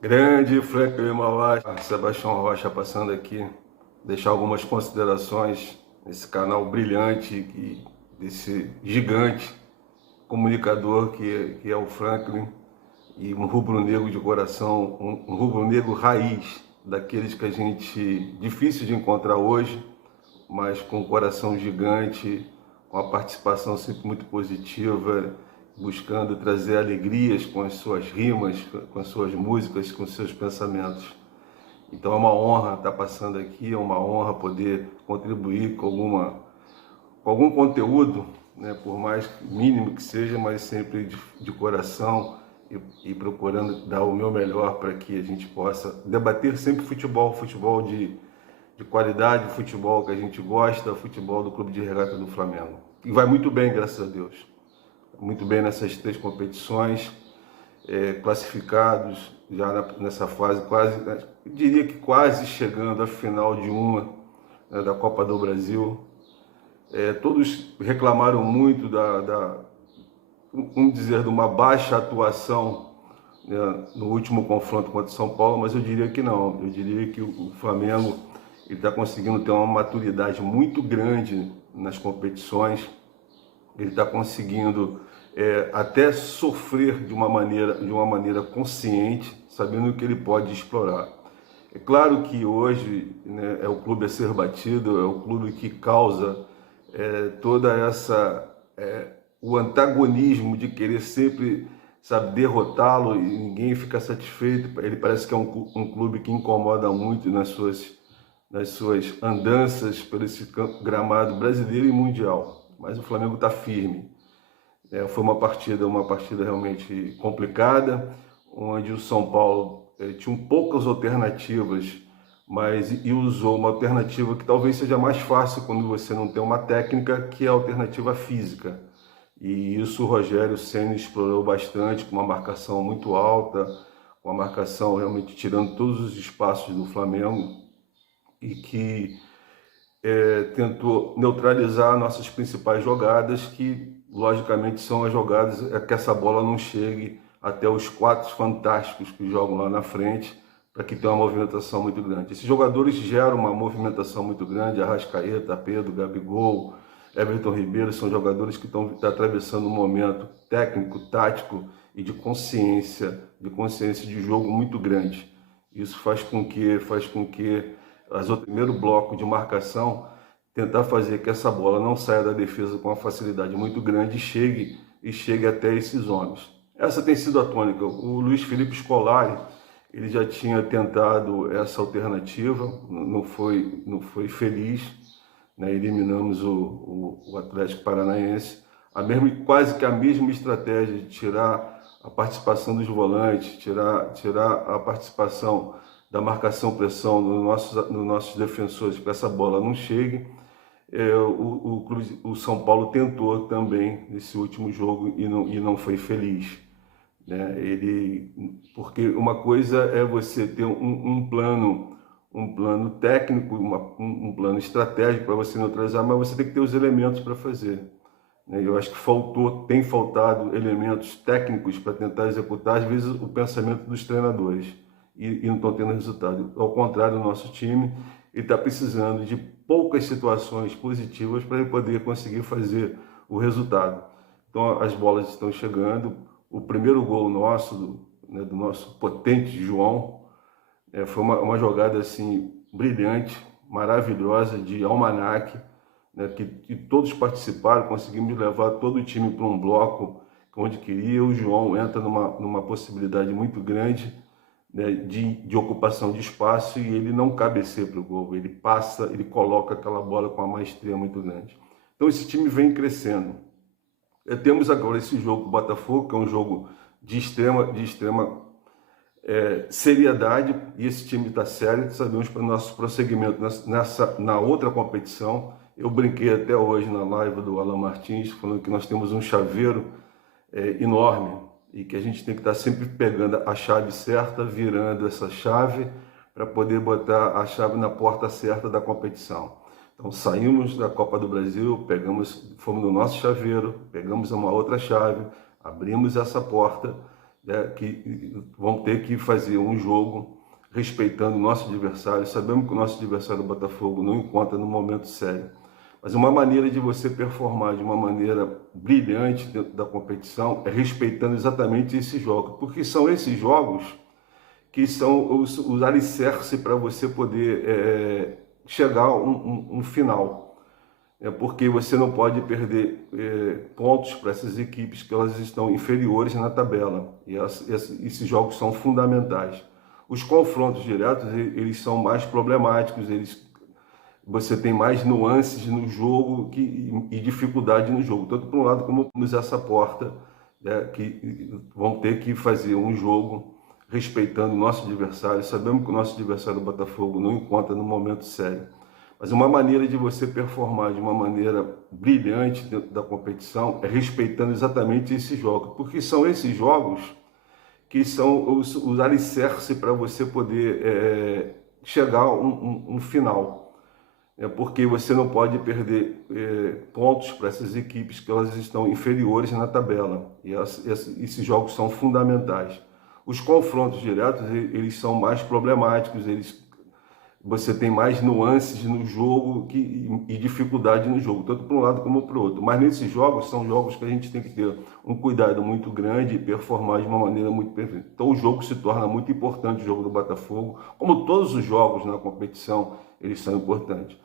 Grande Franklin Mauá, Sebastião Rocha passando aqui, deixar algumas considerações nesse canal brilhante, desse gigante comunicador que é o Franklin, e um rubro-negro de coração, um rubro-negro raiz, daqueles que a gente, difícil de encontrar hoje, mas com um coração gigante, com a participação sempre muito positiva, buscando trazer alegrias com as suas rimas, com as suas músicas, com os seus pensamentos. Então é uma honra estar passando aqui, é uma honra poder contribuir com algum conteúdo, né, por mais mínimo que seja, mas sempre de coração e procurando dar o meu melhor para que a gente possa debater sempre futebol, futebol de qualidade, futebol que a gente gosta, futebol do Clube de Regata do Flamengo. E vai muito bem, graças a Deus. Muito bem nessas 3 competições, classificados já nessa fase, quase, eu diria que quase chegando à final de uma, né, da Copa do Brasil. Todos reclamaram muito vamos dizer, de uma baixa atuação, né, no último confronto contra o São Paulo, mas eu diria que não. Eu diria que o Flamengo está conseguindo ter uma maturidade muito grande nas competições. Ele está conseguindo até sofrer de uma maneira consciente, sabendo que ele pode explorar. É claro que hoje, né, é o clube a ser batido, é o clube que causa toda essa o antagonismo de querer sempre, sabe, derrotá-lo e ninguém fica satisfeito. Ele parece que é um clube que incomoda muito nas suas andanças por esse gramado brasileiro e mundial. Mas o Flamengo está firme. Foi uma partida realmente complicada, onde o São Paulo tinha poucas alternativas, mas e usou uma alternativa que talvez seja mais fácil quando você não tem uma técnica, que é a alternativa física. E isso o Rogério Ceni explorou bastante, com uma marcação muito alta, com uma marcação realmente tirando todos os espaços do Flamengo, e que tentou neutralizar nossas principais jogadas, que logicamente são as jogadas que essa bola não chegue até os 4 fantásticos que jogam lá na frente, para que tenha uma movimentação muito grande. Esses jogadores geram uma movimentação muito grande. Arrascaeta, Pedro, Gabigol, Everton Ribeiro são jogadores que estão atravessando um momento técnico, tático e de consciência de jogo muito grande. Isso faz com que o primeiro bloco de marcação tentar fazer que essa bola não saia da defesa com uma facilidade muito grande e chegue até esses homens. Essa tem sido a tônica. O Luiz Felipe Scolari, ele já tinha tentado essa alternativa, não foi feliz, né? Eliminamos o Atlético Paranaense. Quase que a mesma estratégia de tirar a participação dos volantes, tirar a participação da marcação-pressão nos nossos defensores, para essa bola não chegue. O São Paulo tentou também nesse último jogo e não foi feliz, né? Porque uma coisa é você ter um plano técnico, um plano estratégico para você neutralizar, mas você tem que ter os elementos para fazer, né? Eu acho que tem faltado elementos técnicos para tentar executar, às vezes, o pensamento dos treinadores, e não estão tendo resultado. Ao contrário, o nosso time está precisando de poucas situações positivas para ele poder conseguir fazer o resultado. Então as bolas estão chegando. O primeiro gol nosso, do nosso potente João, foi uma jogada assim brilhante, maravilhosa, de almanaque, né, que todos participaram. Conseguimos levar todo o time para um bloco onde queria. O João entra numa possibilidade muito grande, né, de ocupação de espaço, e ele não cabeceia para o gol, ele passa, ele coloca aquela bola com uma maestria muito grande. Então esse time vem crescendo. Temos agora esse jogo com o Botafogo, que é um jogo de extrema seriedade, e esse time está sério. Sabemos para o nosso prosseguimento na outra competição. Eu brinquei até hoje na live do Alan Martins, falando que nós temos um chaveiro enorme, e que a gente tem que estar sempre pegando a chave certa, virando essa chave para poder botar a chave na porta certa da competição. Então saímos da Copa do Brasil, fomos no nosso chaveiro, pegamos uma outra chave, abrimos essa porta, né, que vão ter que fazer um jogo respeitando o nosso adversário. Sabemos que o nosso adversário, o Botafogo, não encontra no momento sério. Mas uma maneira de você performar de uma maneira brilhante dentro da competição é respeitando exatamente esses jogos, porque são esses jogos que são os alicerces para você poder chegar a um final. Porque você não pode perder pontos para essas equipes que elas estão inferiores na tabela. E esses jogos são fundamentais. Os confrontos diretos, eles são mais problemáticos, você tem mais nuances no jogo e dificuldade no jogo, tanto para um lado como essa porta, né, que vão ter que fazer um jogo respeitando o nosso adversário. Sabemos que o nosso adversário, o Botafogo, não encontra no momento sério. Mas uma maneira de você performar de uma maneira brilhante dentro da competição é respeitando exatamente esses jogos, porque são esses jogos que são os alicerces para você poder chegar a um final. Porque você não pode perder pontos para essas equipes que elas estão inferiores na tabela. E esses jogos são fundamentais. Os confrontos diretos, eles são mais problemáticos, você tem mais nuances no jogo e dificuldade no jogo, tanto para um lado como para o outro. Mas nesses jogos, são jogos que a gente tem que ter um cuidado muito grande e performar de uma maneira muito perfeita. Então o jogo se torna muito importante, o jogo do Botafogo. Como todos os jogos na competição, eles são importantes.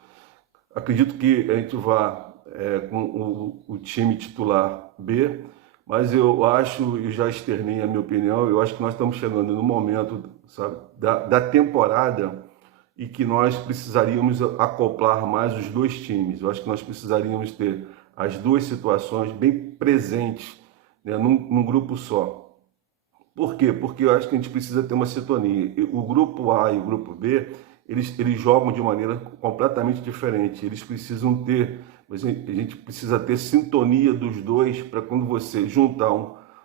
Acredito que a gente vá com o time titular B, mas eu acho, e já externei a minha opinião, eu acho que nós estamos chegando no momento, sabe, da temporada e que nós precisaríamos acoplar mais os dois times. Eu acho que nós precisaríamos ter as duas situações bem presentes, né, num grupo só. Por quê? Porque eu acho que a gente precisa ter uma sintonia. O grupo A e o grupo B, eles jogam de maneira completamente diferente. Eles precisam ter, a gente precisa ter sintonia dos dois para quando você juntar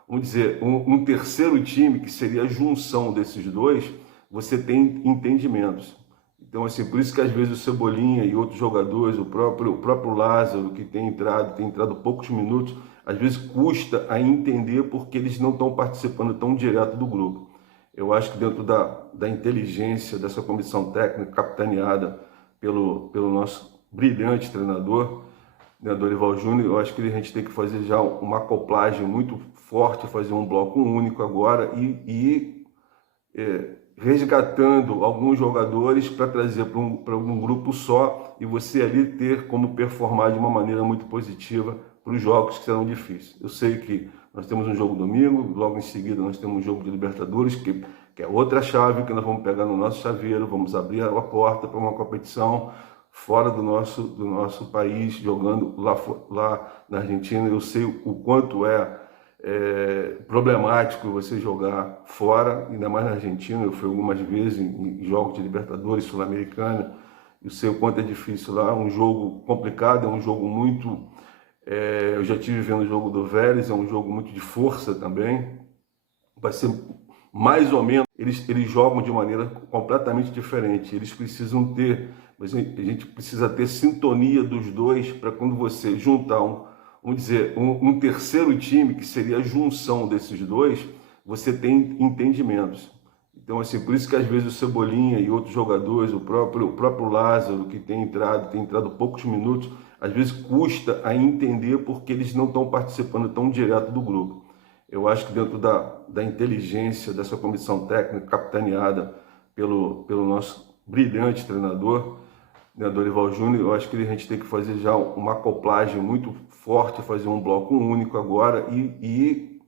vamos dizer, um terceiro time, que seria a junção desses dois, você tem entendimentos. Então, assim, por isso que às vezes o Cebolinha e outros jogadores, o próprio Lázaro, que tem entrado poucos minutos, às vezes custa a entender porque eles não estão participando tão direto do grupo. Eu acho que dentro da inteligência dessa comissão técnica, capitaneada pelo nosso brilhante treinador, né, Dorival Júnior, eu acho que a gente tem que fazer já uma acoplagem muito forte, fazer um bloco único agora e resgatando alguns jogadores para trazer para um grupo só e você ali ter como performar de uma maneira muito positiva para os jogos que serão difíceis. Eu sei que nós temos um jogo domingo, logo em seguida nós temos um jogo de Libertadores, que é outra chave que nós vamos pegar no nosso chaveiro, vamos abrir a porta para uma competição fora do nosso país, jogando lá na Argentina. Eu sei o quanto é problemático você jogar fora, ainda mais na Argentina. Eu fui algumas vezes em jogos de Libertadores, Sul-Americana, eu sei o quanto é difícil lá, um jogo complicado, é um jogo muito... eu já estive vendo o jogo do Vélez, é um jogo muito de força também, vai ser mais ou menos, eles jogam de maneira completamente diferente, eles precisam ter, mas a gente precisa ter sintonia dos dois para quando você juntar vamos dizer, um terceiro time, que seria a junção desses dois, você tem entendimentos. Então, assim, por isso que às vezes o Cebolinha e outros jogadores, o próprio Lázaro, que tem entrado poucos minutos, às vezes custa a entender porque eles não estão participando tão direto do grupo. Eu acho que dentro da inteligência dessa comissão técnica, capitaneada pelo nosso brilhante treinador, né, Dorival Júnior, eu acho que a gente tem que fazer já uma acoplagem muito forte, fazer um bloco único agora e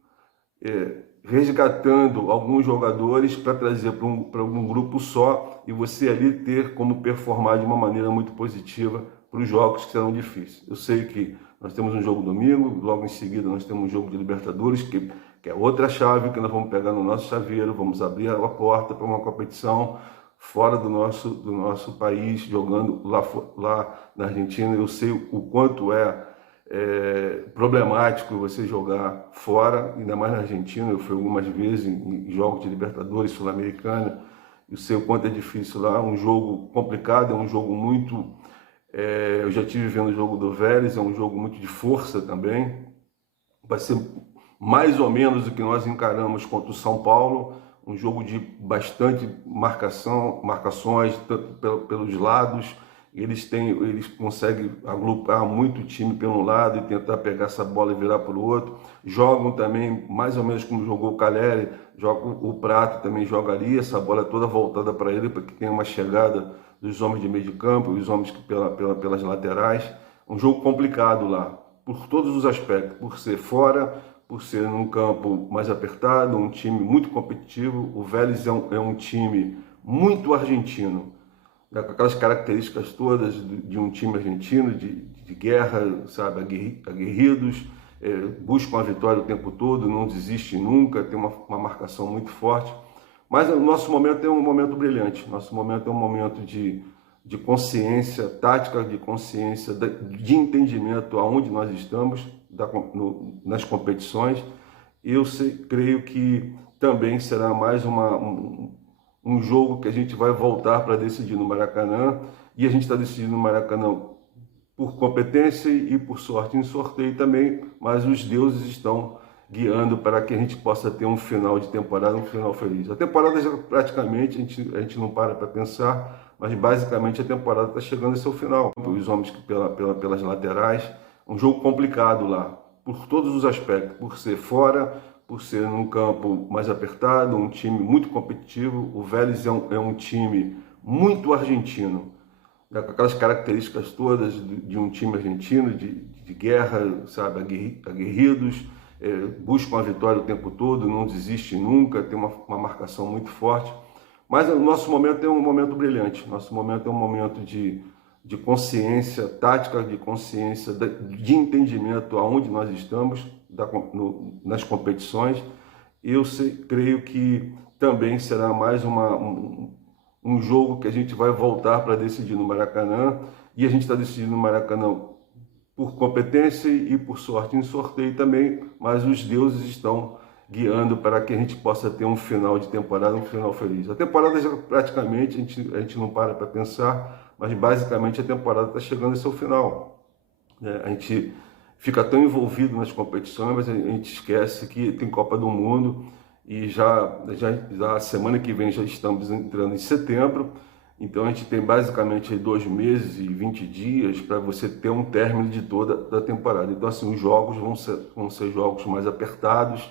resgatando alguns jogadores para trazer para um grupo só e você ali ter como performar de uma maneira muito positiva para os jogos que serão difíceis. Eu sei que nós temos um jogo domingo, logo em seguida nós temos um jogo de Libertadores, que é outra chave que nós vamos pegar no nosso chaveiro, vamos abrir a porta para uma competição fora do nosso país, jogando lá na Argentina. Eu sei o quanto é problemático você jogar fora, ainda mais na Argentina. Eu fui algumas vezes em jogos de Libertadores, Sul-Americana, eu sei o quanto é difícil lá, um jogo complicado, é um jogo muito... eu já estive vendo o jogo do Vélez, é um jogo muito de força também, vai ser mais ou menos o que nós encaramos contra o São Paulo, um jogo de bastante marcações pelos lados. Eles conseguem agrupar muito o time pelo lado e tentar pegar essa bola e virar para o outro. Jogam também mais ou menos como jogou o Caleri, joga o Prato também joga ali, essa bola é toda voltada para ele, para que tenha uma chegada dos homens de meio de campo, os homens pelas laterais. Um jogo complicado lá, por todos os aspectos, por ser fora, por ser num campo mais apertado, um time muito competitivo. O Vélez é um time muito argentino, né, com aquelas características todas de um time argentino, de guerra, sabe, aguerridos, buscam a vitória o tempo todo, não desistem nunca, tem uma marcação muito forte. Mas o nosso momento é um momento brilhante, nosso momento é um momento de consciência tática, de consciência, de entendimento aonde nós estamos nas competições. Eu creio que também será mais um jogo que a gente vai voltar para decidir no Maracanã, e a gente está decidindo no Maracanã por competência e por sorte em sorteio também, mas os deuses estão guiando para que a gente possa ter um final de temporada, um final feliz. A temporada já praticamente, a gente não para pensar, mas basicamente a temporada está chegando ao seu final. Os homens pelas laterais, um jogo complicado lá, por todos os aspectos, por ser fora, por ser num campo mais apertado, um time muito competitivo. O Vélez é um time muito argentino, né, com aquelas características todas de um time argentino, de guerra, sabe, aguerridos, buscam a vitória o tempo todo, não desistem nunca, tem uma marcação muito forte. Mas o nosso momento é um momento brilhante, nosso momento é um momento de consciência tática, de consciência, de entendimento aonde nós estamos nas competições. Eu creio que também será mais um jogo que a gente vai voltar para decidir no Maracanã, e a gente está decidindo no Maracanã por competência e por sorte em sorteio também, mas os deuses estão guiando para que a gente possa ter um final de temporada, um final feliz. A temporada já praticamente, a gente não para pensar, mas basicamente a temporada está chegando ao seu final, né? A gente fica tão envolvido nas competições, mas a gente esquece que tem Copa do Mundo, e já semana que vem já estamos entrando em setembro. Então a gente tem basicamente 2 meses e 20 dias para você ter um término de toda a temporada. Então assim, os jogos vão ser jogos mais apertados,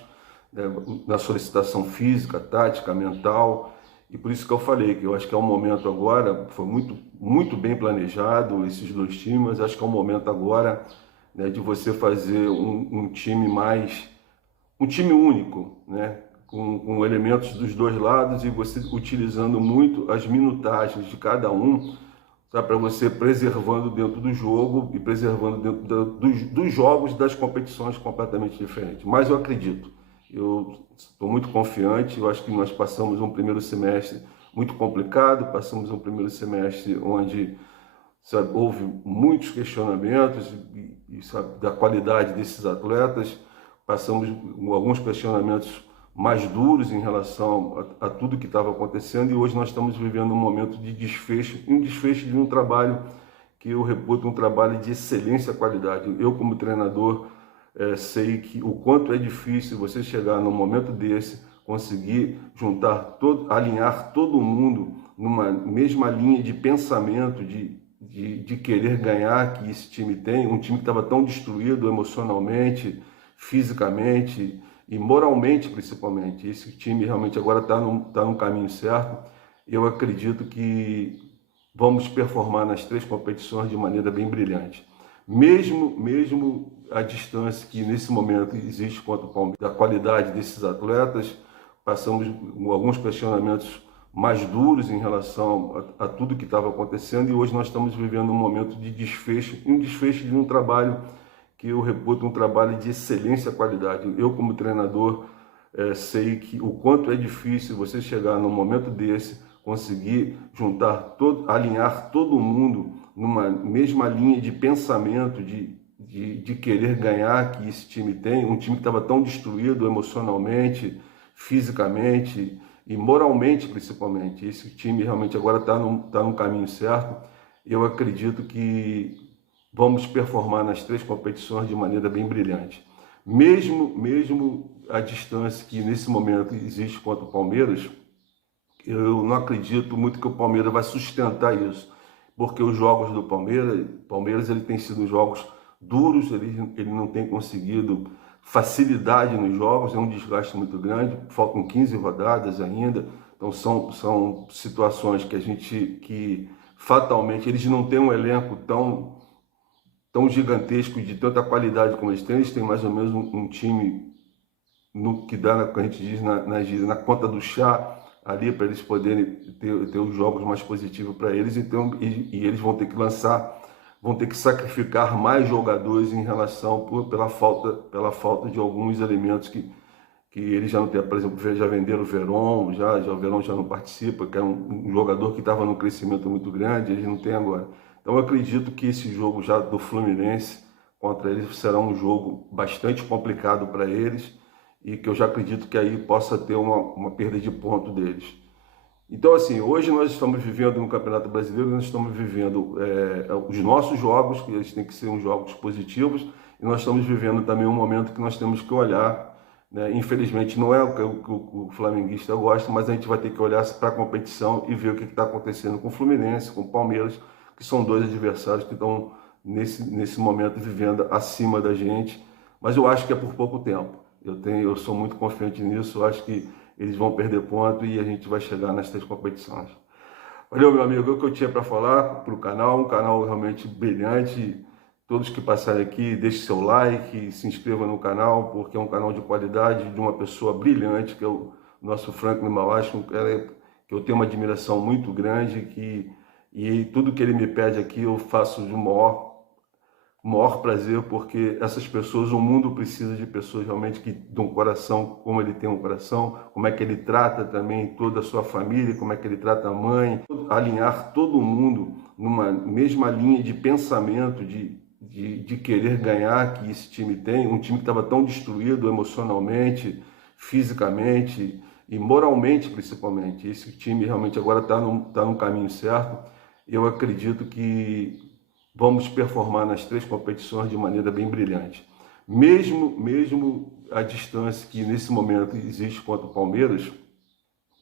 né, na solicitação física, tática, mental. E por isso que eu falei que eu acho que é um momento agora, foi muito bem planejado esses dois times, mas acho que é um momento agora, né, de você fazer um time um time único, né, com elementos dos dois lados, e você utilizando muito as minutagens de cada um, para você preservando dentro do jogo e preservando dentro dos jogos das competições completamente diferentes. Mas eu acredito, eu estou muito confiante, eu acho que nós passamos um primeiro semestre muito complicado, passamos um primeiro semestre onde, sabe, houve muitos questionamentos sabe, da qualidade desses atletas, passamos alguns questionamentos mais duros em relação a tudo que estava acontecendo, e hoje nós estamos vivendo um momento de desfecho, um desfecho de um trabalho que eu reputo um trabalho de excelência qualidade. Eu, como treinador, sei que o quanto é difícil você chegar num momento desse, conseguir alinhar todo mundo numa mesma linha de pensamento, de querer ganhar, que esse time tem, um time que estava tão destruído emocionalmente, fisicamente e moralmente principalmente. Esse time realmente agora está no caminho certo. Eu acredito que vamos performar nas 3 competições de maneira bem brilhante. Mesmo a distância que nesse momento existe contra o Palmeiras, da qualidade desses atletas, passamos alguns questionamentos mais duros em relação a tudo que estava acontecendo, e hoje nós estamos vivendo um momento de desfecho, um desfecho de um trabalho que eu reputo um trabalho de excelência qualidade. Eu, como treinador, sei que o quanto é difícil você chegar num momento desse, conseguir alinhar todo mundo numa mesma linha de pensamento, de querer ganhar, que esse time tem, um time que estava tão destruído emocionalmente, fisicamente e moralmente principalmente. Esse time realmente agora está no caminho certo. Eu acredito que vamos performar nas 3 competições de maneira bem brilhante. mesmo a distância que nesse momento existe contra o Palmeiras, eu não acredito muito que o Palmeiras vai sustentar isso, porque os jogos do Palmeiras ele tem sido jogos duros, ele não tem conseguido facilidade nos jogos, é um desgaste muito grande, faltam 15 rodadas ainda, então são situações que fatalmente eles não têm um elenco tão gigantesco, de tanta qualidade como eles têm mais ou menos um time no que dá, que a gente diz na conta do chá, ali para eles poderem ter os jogos mais positivos para eles, então, e eles vão ter que sacrificar mais jogadores em relação pela falta de alguns elementos que eles já não têm. Por exemplo, já venderam o Verón, o Verón já não participa, que é um jogador que estava num crescimento muito grande, eles não têm agora. Então eu acredito que esse jogo já do Fluminense contra eles será um jogo bastante complicado para eles, e que eu já acredito que aí possa ter uma perda de ponto deles. Então, assim, hoje nós estamos vivendo no Campeonato Brasileiro, nós estamos vivendo os nossos jogos, que eles têm que ser uns jogos positivos, e nós estamos vivendo também um momento que nós temos que olhar, né? Infelizmente não é o que o flamenguista gosta, mas a gente vai ter que olhar para a competição e ver o que está acontecendo com o Fluminense, com o Palmeiras, que são dois adversários que estão nesse momento vivendo acima da gente, mas eu acho que é por pouco tempo. Eu sou muito confiante nisso, eu acho que eles vão perder ponto e a gente vai chegar nas 3 competições. Valeu, meu amigo, é o que eu tinha para falar para o canal, um canal realmente brilhante. Todos que passarem aqui, deixe seu like, se inscreva no canal, porque é um canal de qualidade, de uma pessoa brilhante, que é o nosso Franklin Malachi, um cara que eu tenho uma admiração muito grande, e tudo que ele me pede aqui eu faço de maior prazer, porque essas pessoas, o mundo precisa de pessoas realmente que de um coração como ele tem um coração, como é que ele trata também toda a sua família, como é que ele trata a mãe, alinhar todo mundo numa mesma linha de pensamento, de querer ganhar, que esse time tem, um time que estava tão destruído emocionalmente, fisicamente e moralmente principalmente. Esse time realmente agora está no caminho certo. Eu acredito que vamos performar nas 3 competições de maneira bem brilhante. Mesmo a distância que nesse momento existe contra o Palmeiras,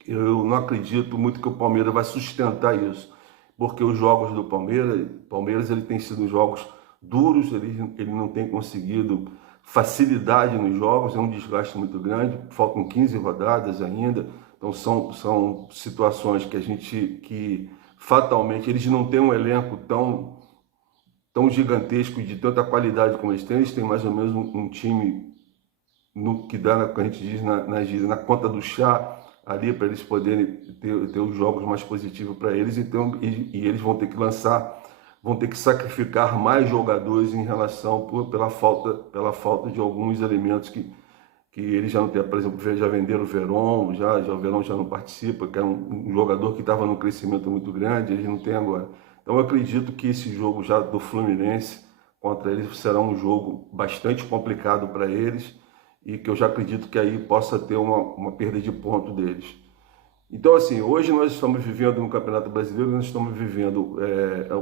eu não acredito muito que o Palmeiras vai sustentar isso, porque os jogos do Palmeiras ele tem sido jogos duros, ele não tem conseguido facilidade nos jogos, é um desgaste muito grande, faltam 15 rodadas ainda, então são situações que fatalmente eles não têm um elenco tão gigantesco, de tanta qualidade como eles têm mais ou menos um time no que dá, que a gente diz na conta do chá, ali para eles poderem ter os jogos mais positivos para eles, então, e eles vão ter que sacrificar mais jogadores em relação pela falta de alguns elementos que eles já não têm. Por exemplo, já venderam o Verón, o Verón já não participa, que é um jogador que estava num crescimento muito grande, eles não têm agora. Então eu acredito que esse jogo já do Fluminense contra eles será um jogo bastante complicado para eles, e que eu já acredito que aí possa ter uma perda de ponto deles. Então, assim, hoje nós estamos vivendo no Campeonato Brasileiro, nós estamos vivendo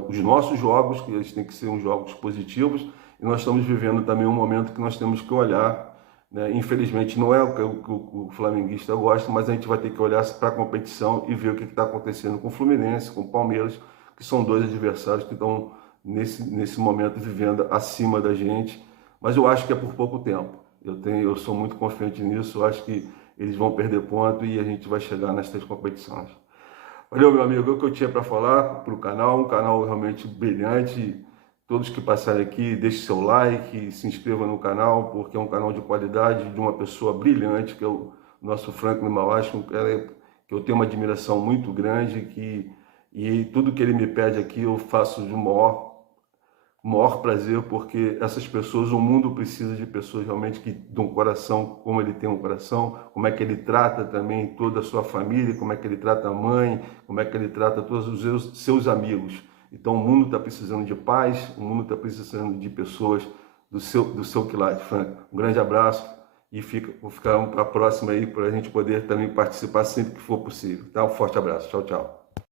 os nossos jogos, que eles têm que ser uns jogos positivos, e nós estamos vivendo também um momento que nós temos que olhar, né? Infelizmente não é o que o flamenguista gosta, mas a gente vai ter que olhar para a competição e ver o que está acontecendo com o Fluminense, com o Palmeiras, que são dois adversários que estão nesse momento vivendo acima da gente, mas eu acho que é por pouco tempo. Eu sou muito confiante nisso, eu acho que eles vão perder ponto e a gente vai chegar nas 3 competições. Valeu, meu amigo, é o que eu tinha para falar para o canal, um canal realmente brilhante. Todos que passarem aqui, deixe seu like, se inscreva no canal, porque é um canal de qualidade, de uma pessoa brilhante, que é o nosso Franklin Malachi, um cara que eu tenho uma admiração muito grande, e tudo que ele me pede aqui eu faço de maior prazer, porque essas pessoas, o mundo precisa de pessoas realmente que de um coração como ele tem um coração, como é que ele trata também toda a sua família, como é que ele trata a mãe, como é que ele trata todos os seus amigos. Então o mundo está precisando de paz, o mundo está precisando de pessoas do seu quilate, Frank. Um grande abraço e vou ficar para a próxima aí, para a gente poder também participar sempre que for possível. Tá? Um forte abraço. Tchau, tchau.